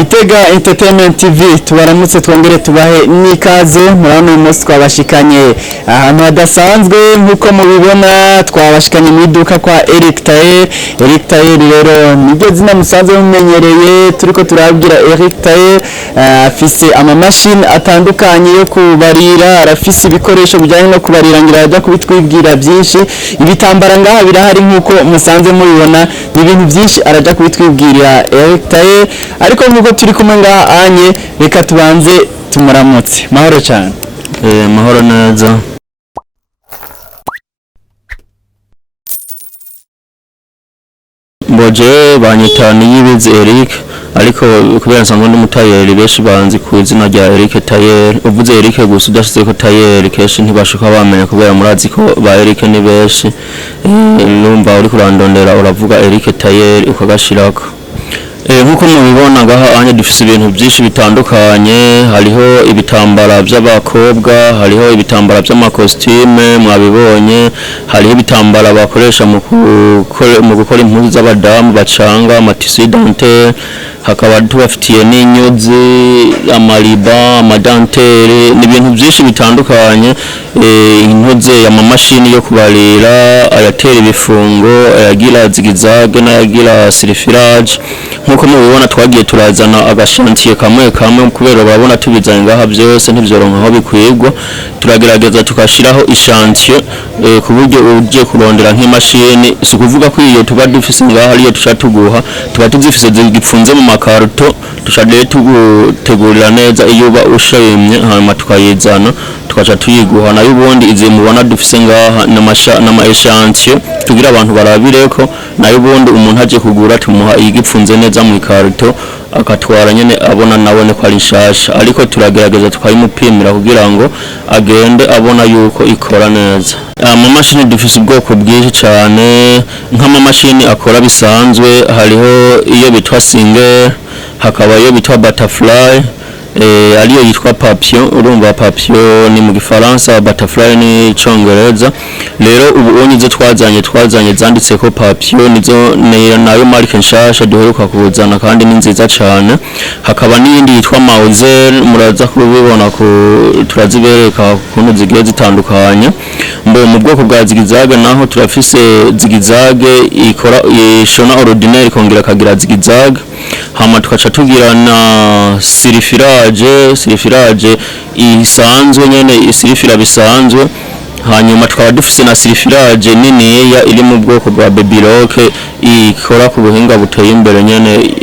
Gitega Entertainment TV tubaramutse twongere tubahe nikaze murano umunsi twabashikanye ahantu hadasanzwe nkuko mubibona twabashikanye mu iduka kwa Eric Tayer. Eric Tayer rero nibyo zina musanze mumenyereye turiko turabwira Eric Tayer afise ama machine atandukanye yo kubarira, arafise ibikoresho bijanye no kubarira ngira ajya kubitwibwira byinshi. Ibitambara ngaha birahari nkuko musanze mubibona, ibintu byinshi araja kubitwibwira Eric Tayer. Ariko nkuko turi kumwe ngaha anye, reka tubanze tumuramutse. Mahoro cyane. Mahoro neza. Mboje banyitana yibize Eric, ariko kubera nsanzwe n'umutayeri benshi banzi ku izina rya Eric Tayer. Uvuze Eric gusa udashize ko Tayer keshi ntibashuka bamenya kubera murazi ko ba Eric ni benshi. Numva uri kurandondera uravuga Eric Tayer ukagashirako. Nkuko mubibona ngaha anye dufise ibintu byinshi bitandukanye, hariho ibitambara by'abakobwa, hariho ibitambara by'amakostume mwabibonye, hariho ibitambara bakoresha mu gukora impuzu z'abadamu bacanga amatisi dentelle, hakaba tubafitiye n'inyuzi, amariba, amadentelle, n'ibintu byinshi bitandukanye. Intoze y'amamashini yo kubarira, ayatera ibifungo, ayagira zigizage n'ayagira silifirage. Nkuko mubibona twagiye turazana agashantiye kamwe kubera babona tubizanye ngaha byose ntivyoronka aho bikwigwa, turagerageza tukashiraho ishantiye ku buryo uje kurondera nk'imashini, si kuvuga ko iyo tuba dufise ngaha ariyo tushatuguha, tuba tuzifise zigipfunze mu makarto, tushadeye tugutegurira neza iyo uba ushimye hanyuma tukayizana tukaca tuyiguha. Nayo ubundi izi mubona dufise ngaha n'ama eshantiye tugira abantu barabireko, nayo ubundi umuntu aje kugura tumuha igipfunze neza mu ikarto akatwara nyene abona nabone ko ari shasha, ariko turagerageza tukayimupimira kugira ngo agende abona yuko ikora neza. Amamashini dufise ubwoko bwinshi cyane, nk'amamashini akora bisanzwe hariho iyo bitwa single, hakaba iyo bitwa butterfly, ariyo yitwa papillon. Urumva papillon ni mu gifaransa, butterfly ni icongereza. Rero ubu onyize twazanye zanditse ko papillon, nizo nayo marque nshasha duheruka kuzana kandi ni nziza cyane. Hakaba n'iyindi yitwa Mauser, muraza kubibona ko turazibereka kuntu zigiye zitandukanye. Mu bwoko bwa zigizage naho turafise zigizage ikora ishona ordinaire kongera kagira zigizage, hama tukaca tugira na silifirage isanzwe nyene isilifira bisanzwe. Hanyuma tukaba dufise na silifirage niniya iri mu bwoko bwa baby rock ikora ku buhinga buteye imbere nyene,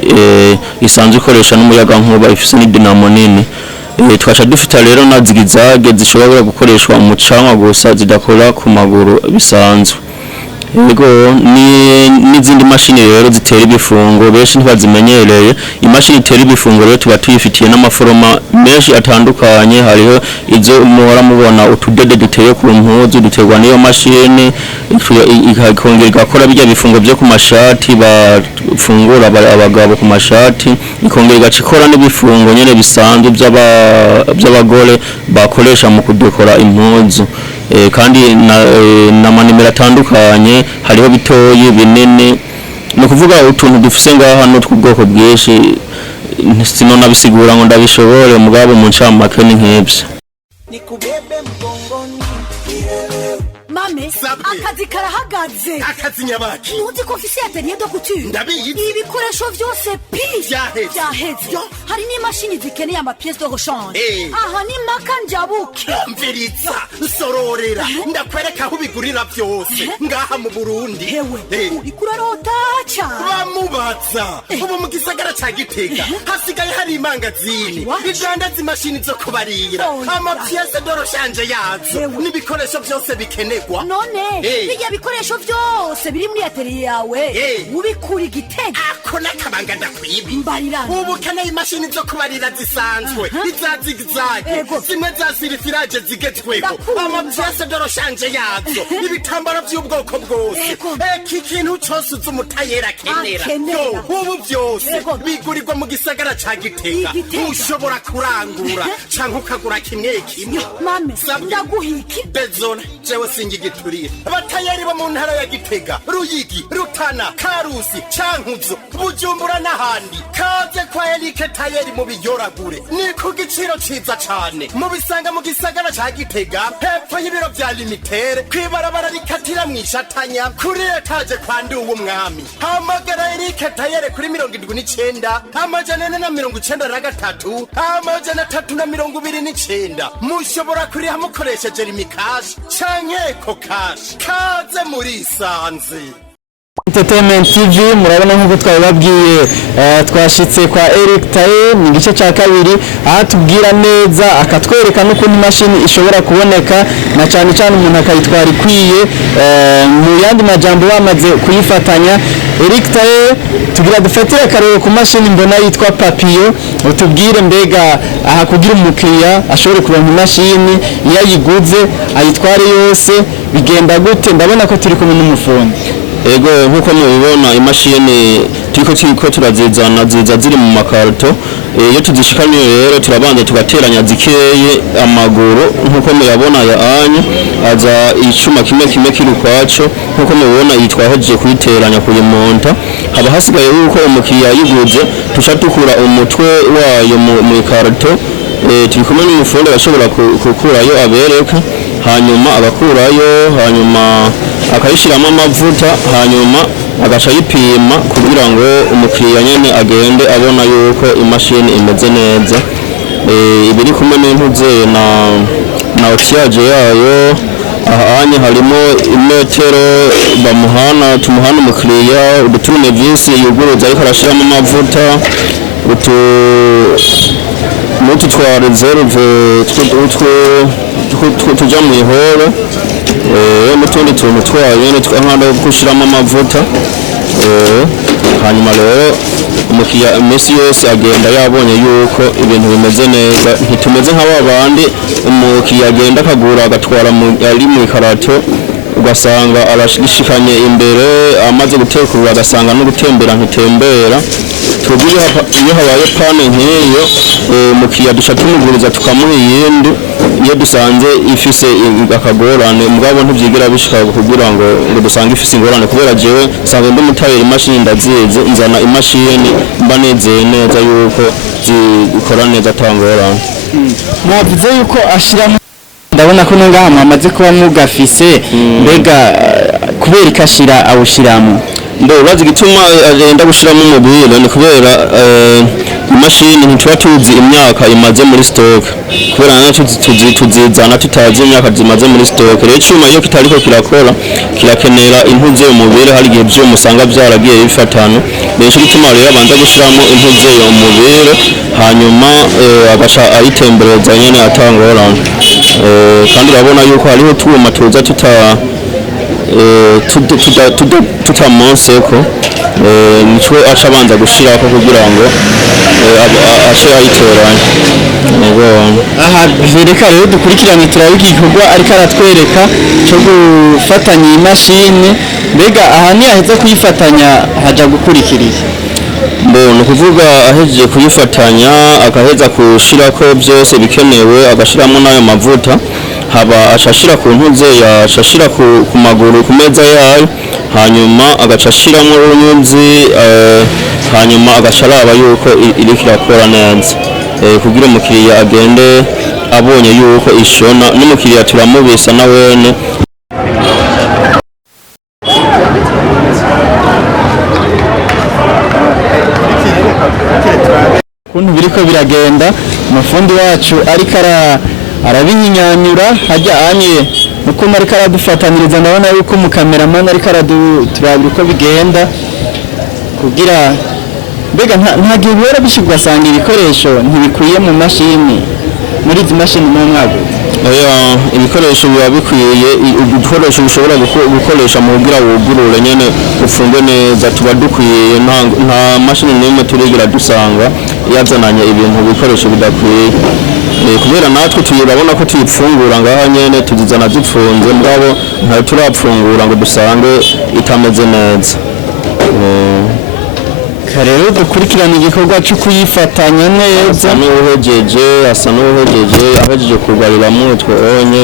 isanzwe ikoresha n'umuyaga nkuba, ifise ni dynamo nini. Tukaca dufita rero na zigizage zishobora gukoreshwa mu canwa gusa, zidakora ku maguru bisanzwe. Yego n'izindi mashini rero zitera ibifungo benshi ntibazimenyereye. Imashini itera ibifungo rero tuba tuyifitiye n'amaforoma menshi atandukanye, hariho izo muhora mubona utudede duteye ku mpuzu duterwa n'iyo mashini, ikongera igakora bijya bifungo byo ku mashati bafungura abagabo ku mashati, ikongera igacikora n'ibifungo nyene bisanzwe by'abagore bakoresha mu kudekora impuzu. Kandi na manimero atandukanye, hariho bitoyi binini, no kuvuga utuntu dufise ngaha no tw'ubwoko bwinshi sino nabisigura ngo ndabishobore mugabo mu ncamake ni nk'ibyo. Nikubebe mgongoni Mame, akazi karahagaze. Akazi nyabaki Nuzi ko ofisi ya Atelier de Couture ndabizi ibikoresho byose byaheze. Hari n'imashini zikeneye ama pièces de rechange. Aha ni maka njabuke. Mviriza sororera ndakwereka aho bigurira byose ngaha mu Burundi. Hewe uri kurarota cyane. Bamubaza ubu mu gisagara ca Gitega hasigaye hari imangazini idandaza imashini zo kubarira, ama pièces de rechange yazo n'ibikoresho byose bikenerwa. None bijya bikoresho byose biri muri Atelier yawe ubikura Gitega. Ako nakabanga ndakwibi mbarira. Ubu keneye imashini zo kubarira zisanzwe, izazigizage, zimwe za silifirage zigezweho, ama pièces de rechange yazo, ibitambara by'ubwoko bwose, iki kintu cyose uzumutayera kenera. Ubu byose bigurirwa mu gisagara ca Gitega, ushobora kurangura canke ukagura kimwe. Mame ndaguhiki Bezona jewe singi gituri tayeri abatayeri bo mu ntara ya Gitega Ruyigi Rutana Karusi Cankuzo Bujumbura n'ahandi kaze kwa Eric Tayeri mu biyoragure ni ku giciro ciza cane mu bisanga mu gisagara ca Gitega hepfo y'ibiro vya limitere kwibarabara rikatira mwishatanya kuri etaje kwa Nduwu mwami hamagara Eric Tayeri kuri 79 amajana 493 amajana 329 mushobora kuri hamukoresheje limikash canke kokash kaze muri sanze Entertainment TV murabona nk'uko twababwiye twashitse kwa Eric Tayeri mu gice cya kabiri aha tubwira neza akatwereka n'ukuntu imashini ishobora kuboneka na cyane cyane umuntu akayitwara ikwiye mu yandi majambo bamaze kuyifatanya Eric Tayeri tugira dufatire akarero ku mashini mbona yitwa Papio utubwire mbega aha kugira umukiriya ashobore kuronka imashini iyo ayiguze ayitware yose bigenda gute ndabona ko turi kumwe n'umufundi ego nkuko mubibona imashini turiko turazizana ziza ziri mu makarto iyo tuzishikanye rero turabanza tugateranya zikeye amaguru nkuko muyabona ya anye aza icuma kimwe kiri kwaco nkuko mubibona yitwaheje kuyiteranya kuyimonta haba hasigaye yuko umukiriya yiguze tushatukura umutwe wayo mu karto turi kumwe n'umufundi bashobora kukurayo abereka hanyuma agakurayo hanyuma akayishiramo amavuta hanyuma agaca yipima kugira ngo umukiriya nyene agende abona yuko imashini imeze neza ibiri kumwe n'intuze na outillage yayo ahanye harimo imetero tumuhana umukiriya uduturunevisi yuguruza ariko arashiramo amavuta n'utu twa reserve tuja mu ihoro n'utundi tuntu twayo twahanda gushiramo amavuta hanyuma rero umukiriya iminsi yose agenda yabonye yuko ibintu bimeze neza ntitumeze nk'ababandi umukiriya agenda akagura agatwara ari mu ikarato ugasanga arashikanye imbere amaze gutekurura agasanga no gutembera ntitembera twebwe iyo habaye pane nk'iyo umukiriya duca tumuguriza tukamuha iyindi iyo dusanze ifise akagorane mugabo ntivyigera bishika kugira ngo dusange ifise ingorane kubera jewe sanzwe ndi mutayeri imashini ndazize nzana imashini mba nezeye neza yuko zikora neza atangorane mwavuze yuko ashiramo ndabona ko ngaha mwamaze kuba mugafise mbega kubera ikashira awushiramo bazi gituma agenda gushiramo mobile ni kubera imashini ntituba tuzi imyaka imaze muri stock kubera naco tuzizana tutazi imyaka zimaze muri stock rero cyuma iyo kitariko kirakora kirakenera intuze yo mubire hari gihe byo musanga byaragiye bifatana rero gituma rero abanza gushiramo intuze yo mubire hanyuma agasha ayitembereza nyene atangorana kandi urabona yuko hariho twuma tuza tutamonseko nico aca abanza gushirako kugira ngo ace ayiteranya aha reka rero dukurikirane turabika igikorwa ariko aratwereka cyo gufatanya imashini mbega aha ntiyaheze kuyifatanya haja gukurikiriza mbona kuvuga ahejeje kuyifatanya agaheza kushirako byose bikenewe agashiramo nayo mavuta haba ashashira ku ntuze yashashira ku maguru ku meza yayo hanyuma agacashiramo urunyuzi hanyuma agasharaba yuko iriko irakora neza kugira umukiriya agende abonye yuko ishona n'umukiriya turamubisa na wene kuntu biriko biragenda umufundi wacu ariko arabinyinyanyura hajya anye nuko ariko aradufataniriza ndabona yuko umukameramani ariko araturabira uko bigenda kugira mbega nta gihe bihora bishirwa asanga ibikoresho ntibikwiye mu mashini muri izi mashini mu mwago ibikoresho biba bikwiye udukoresho ushobora gukoresha mu kugira wugurure nyene ufunge neza tuba dukwiye nta mashini n'imwe turigira dusanga yazananye ibintu bikoresho bidakwiye kubera natwe turabona ko tuyipfungura ngaha nyene tuzizana zipfunze mugabo nta turapfungura ngo dusange itameze neza rero dukurikirana igikorwa cyo kuyifatanya neza asa n'uhejeje ahejeje kugarira mutwe onye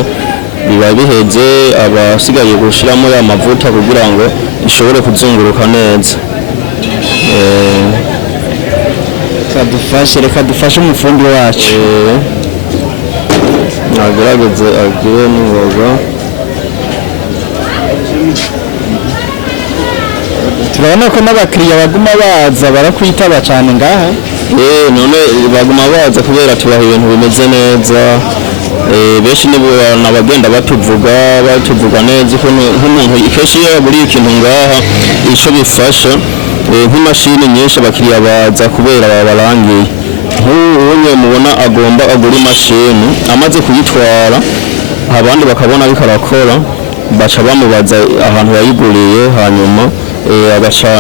biba biheze abasigaye gushiramo ya mavuta kugira ngo ishobore kuzunguruka neza. reka dufashe umufundi wacu agerageze agire n'ingoga. turabona ko n'abakiriya baguma baza barakwitaba cyane ngaha. None baguma baza kubera tubaha ibintu bimeze neza. Benshi nibo nabagenda batuvuga neza ko nk'umuntu kenshi iyo yaguriye ikintu ngaha ico bifasha nk'imashini nyinshi abakiriya baza kubera babarangiye. Nk'uwo mubona agomba agura imashini amaze kuyitwara abandi bakabona ariko arakora baca bamubaza ahantu yayiguriye hanyuma agaca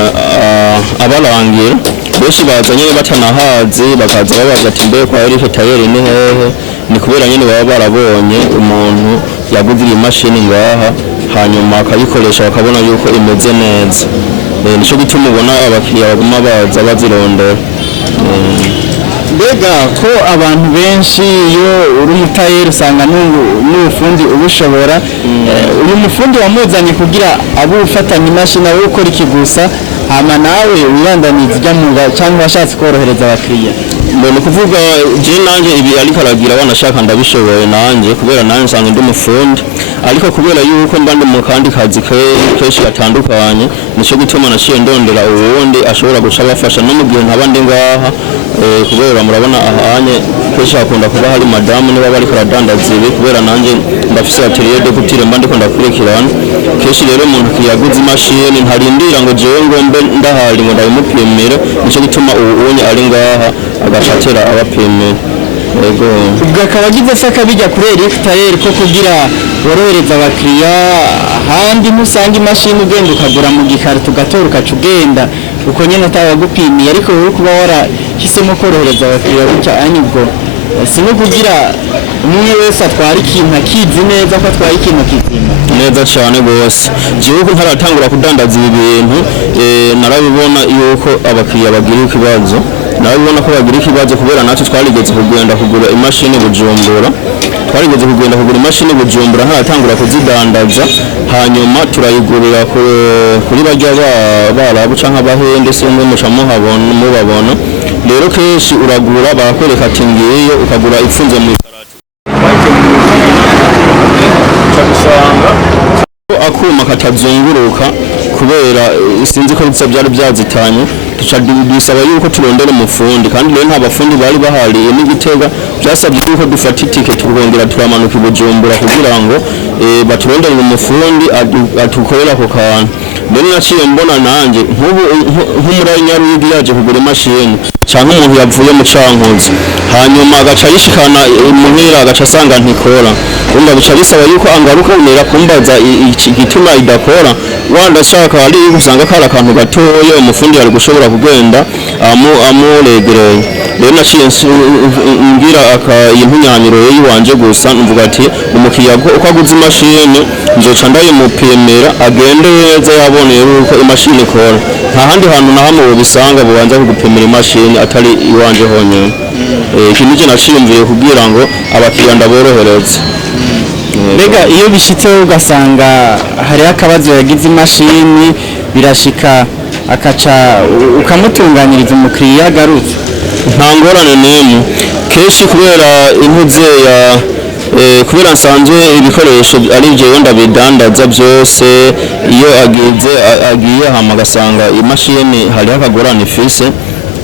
abarangira. Benshi baza nyine batanahazi bakaza babaza ati mbe kwa Eric Tailleur ni hehe, ni kubera nyine baba barabonye umuntu yaguze iyi mashini ngaha hanyuma akayikoresha bakabona yuko imeze neza. Nico gituma ubona abakiriya baguma baza bazirondera. Mbega ko abantu benshi iyo uri umutayeri usanga n'ubufundi ubushobora, uyu mufundi wamuzanye kugira abo ufatanya imashini aho ukora iki gusa hama nawe wirandaniza ijya mwuga cyangwa washatse korohereza abakiriya? Mbona kuvuga je nanje ibi ariko aragira banashaka ndabishoboye nanje kubera nanje nsanga ndi umufundi, ariko kubera yuko mbandi mu kandi kazi kenshi gatandukanye nico gituma naciye ndondera uwundi ashobora guca bafasha no mu gihe ntabandi ngaha. Kubera murabona ahanye kenshi hakunda kuba hari madamu niba bari karadandaza ibi kubera nanje ndafise atelier de couture mbandi ko ndakurikirana. Kenshi rero umuntu kiyaguze imashini ntarindira ngo jewe ngombe ndahari ngo ndabimupimire, nico gituma uwunye ari ngaha agashatira abapimira. Yego ubwo akaba agize se akabijya kuri Eric Tailleur ko kugira worohereza abakiriya handi ntusanga imashini ugenda ukagura mu gikarito ugatora ukaca ugenda uko nyine atagupimiye, ariko wowe kuba warahisemo korohereza abakiriya bityo anyubwo si no kugira umwe wese atwara ikintu akizi neza ko atwaye ikintu kizima neza cyane gose. Jewe ntaratangura kudandaza ibi bintu narabibona yuko abakiriya bagira ikibazo, narabibona ko bagira ikibazo kubera natwe twarigeze kugenda kugura imashini Bujumbura, ntaratangura kuzidandaza hanyuma turayigurira kuri bajya barabu canke abahende simwe muca mubabona. Rero kenshi uragura barakwereka ati ngiyo ukagura ifunze mu ikaratu usanga akuma katazunguruka kubera sinzi ko byari byazitanye. Dusaba yuko turondera umufundi kandi rero nta bafundi bari bahariye n'Igitega, byasabye yuko dufata itike turongera turamanuka Bujumbura kugira ngo baturondere umufundi atukorera ako kantu. Rero naciye mbona nanjye nk'umurayi Nyaruyigi yaje kugura imashini cyangwa umuntu yavuye mu Cankuzo hanyuma agaca yishikana muhira agaca asanga ntikora, umva bica bisaba yuko angaruka nera kumbaza igituma idakora, wanda shaka ari usanga kara kantu gatoya umufundi yari gushobora kugenda amuregereye. Rero naciye ngira akayimpunyanyiro yiwanje gusa mvuga ati umukiriya uko aguze imashini nzoca ndayimupimira agende neza yaboneye yuko imashini ikora. Nta handi hantu na hamwe ubisanga bubanza kugupimira imashini atari iwanje honyine. Ikintu cyo naciyumviye kugira ngo abakiriya ndaborohereze. Mbega iyo bishitseho ugasanga hari akabazo yagize imashini birashika akaca ukamutunganyiriza umukiriya agarutse? Nta ngorane n'imwe kenshi kubera impuze ya kubera nsanzwe ibikoresho ari jewe ndabidandaza byose. Iyo agiye hama agasanga imashini hari akagorane ifise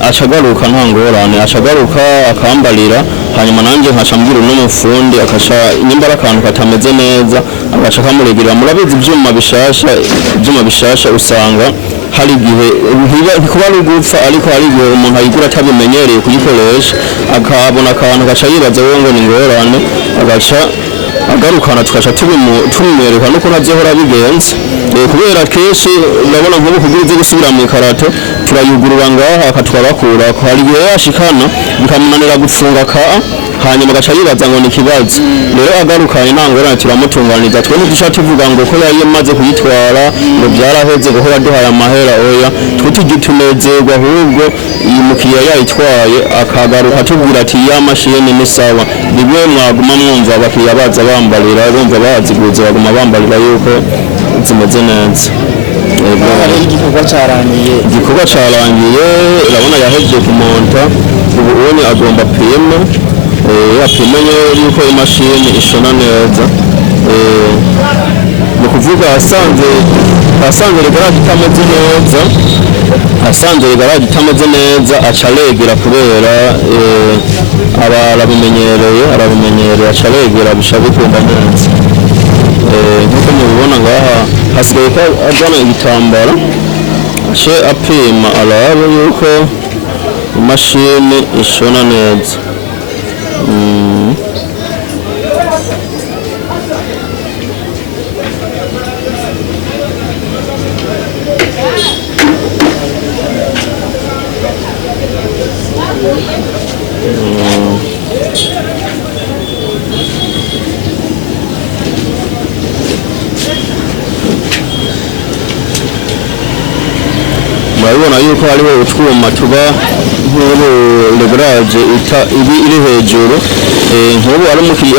acagaruka nta ngorane, acagaruka akambarira hanyuma nanjye nkaca mbwira n'umufundi akasha nyimbara akantu katameze neza agaca kamuregerera. Murabizi ibyuma bishasha usanga hari igihe ntikuba ari gupfa, ariko hari igihe umuntu ayigura atabimenyereye kuyikoresha akabona akantu agaca yibaza wowe ngo ni ngorane agaca agarukana tukaca tumwereka nuko ntazohora bigenze. Kubera kenshi urabona nk'ubu kugira uze gusubira mu ikarato turayugurura ngaha akatwabakura, hari igihe yashikana bikamunanira gufunga hanyuma gaca yibaza ngo ni ikibazo rero agarukanye nta ngorane turamutunganiriza twe ntidusha tuvuga ngo ko yari yamaze kuyitwara ngo byaraheze ngo yaduhaye amahera oya twe tujye tunezerwa ahubwo iyi mukiriya yayitwaye akagaruka tubwira ati ya mashini ni sawa nibwo mwaguma mwumva abakiriya baza bambarira bumva baziguze baguma bambarira yuko zimeze neza igikorwa cyarangiye urabona yahejeje kumonta ubu ubonye agomba pime apime yuko imashini ishona neza ni ukuvuga asanze rigaraje itameze neza aca aregera kubera arabimenyereye aca aregera bisha bikunda neza nk'uko mubibona ngaha hasigaye ko ajyana igitambaro ace apima arabe yuko imashini ishona neza murabibona yuko hariho utwuma tuba nk'ubu regaraje ibi iri hejuru nk'ubu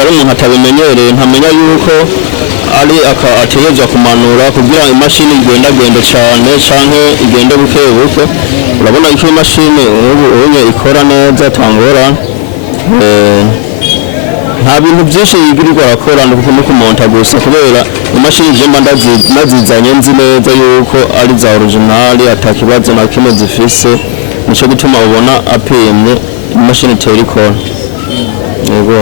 ari umuntu atabimenyereye ntamenya yuko ari ategerezwa kumanura kugira imashini igendagende cyane canke igende buke buke urabona yuko imashini ubu ikora neza tangora nta bintu byinshi yigirirwa arakora no kumonta gusa kubera imashini je ndazizanye nzi neza yuko ari za original atakibazo na kimwe zifise nico gituma ubona apimye imashini terikora yego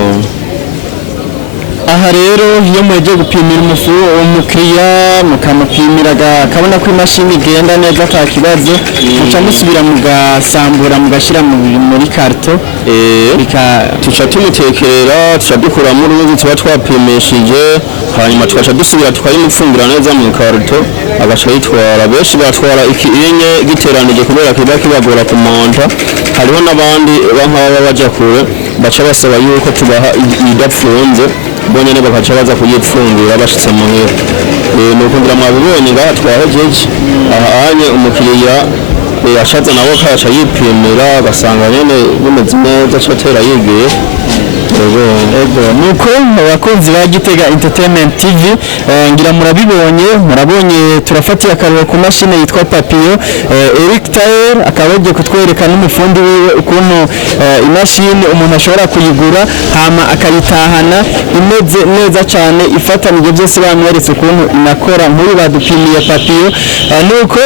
aha rero iyo mweje gupimira umukiriya mukamupimira akabona ko imashini igenda neza ata kibazo muca musubira mugasambura mugashira muri karto tuca tumutekerera tuca dukuramo uruzi tuba twapimishije hanyuma tugaca dusubira tukayimufungira neza mu karto agaca yitwara benshi batwara ikiyenye giteranije kubera kiba kibagora kumonta hariho n'abandi nk'aba baja kure baca basaba yuko tubaha idapfunze bonyene bakaca baza kuyipfungira bashitse muhira nuko ngira mwabibonye ngaha twahejeje ahanye umukiriya ashaza nawe kaca yipimira agasanga nyene bimeze neza co tera yigiye ego nuko abakunzi ba Gitega Entertainment TV ngira murabonye turafatiye akarero ku mashine yitwa Papio Eric Taylor akabaje kutwereka n'umufundi wiwe ukuntu imashini umuntu ashobora kuyigura hama akayitahana imeze neza cyane ifatanije byose bamweretse ukuntu inakora nk'uyu badupimiye Papio nuko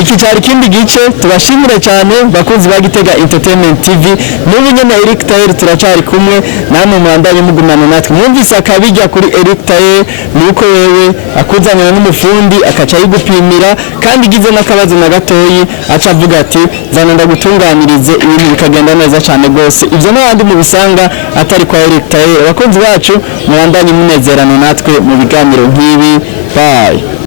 iki cyari kindi gice tubashimire cyane bakunzi ba Gitega Entertainment TV n'ubu nyene Eric Taylor turacari kumwe namwe mwandanye mugumana natwe mwumvise akabijya kuri Eric Taye nuko wewe akuzanira n'umufundi akaca yigupimira kandi gize n'akabazo na gatoyi aca avuga ati zana ndagutunganirize ibintu bikagenda neza cyane gose ivyo n'abandi mu bisanga atari kwa Eric Taye abakunzi bacu mwandanye munezerano natwe mu biganiro nk'ibi bye.